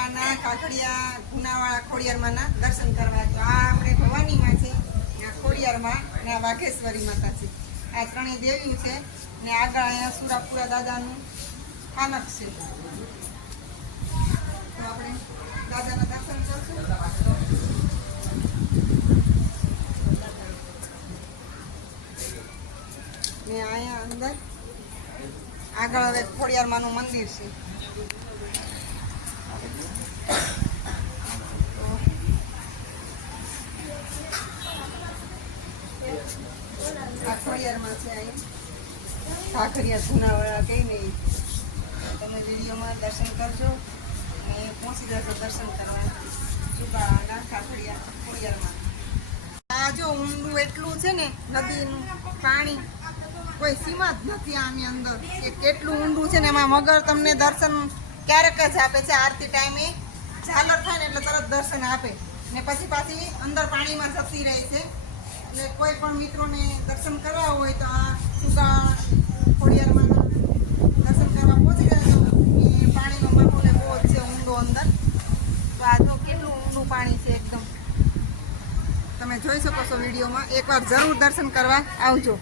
સુકાના કાકડિયા ગુનાવાળા ખોડિયારમાંના દર્શન કરવા. તો આ આપણે ભવાનીમાં છે, આ ખોડિયારમાં અને આ વાઘેશ્વરી માતા છે. આ ત્રણેય દેવીઓ છે ને આગળ અહીંયા સુરાપુરા દાદાનું સ્થાનક છે. તો આપણે દાદાના દર્શન કરશું. ને અહીંયા અંદર આગળ હવે ખોડિયારમાંનું મંદિર છે. આ ખોડિયારમાં છે. અહીં કાકરિયા જૂનાવાળા કઈ નહીં, તમે વિડીયોમાં દર્શન કરજો અને પહોંચી જશો દર્શન કરવા સુકાના કાકરિયા ખોડિયારમાં. આ જો ઊંડું એટલું છે ને, નદીનું પાણી કોઈ સીમા જ નથી આની અંદર, કે કેટલું ઊંડું છે ને. એમાં મગર તમને દર્શન ક્યારેક જ આપે છે, આરતી ટાઈમે ઝાલર થાય ને એટલે તરત દર્શન આપે ને પછી પાછી અંદર પાણીમાં જતી રહે છે. એટલે કોઈ પણ મિત્રોને દર્શન કરવા હોય તો આ સુકા ખોડિયારમાં દર્શન કરવા પહોંચી જાય. એ પાણીનો માહોલ બહુ જ છે ઊંડો અંદર. તો આ જો કેટલું ઊંડું પાણી છે એકદમ, તમે જોઈ શકો છો વિડીયોમાં. એકવાર જરૂર દર્શન કરવા આવજો.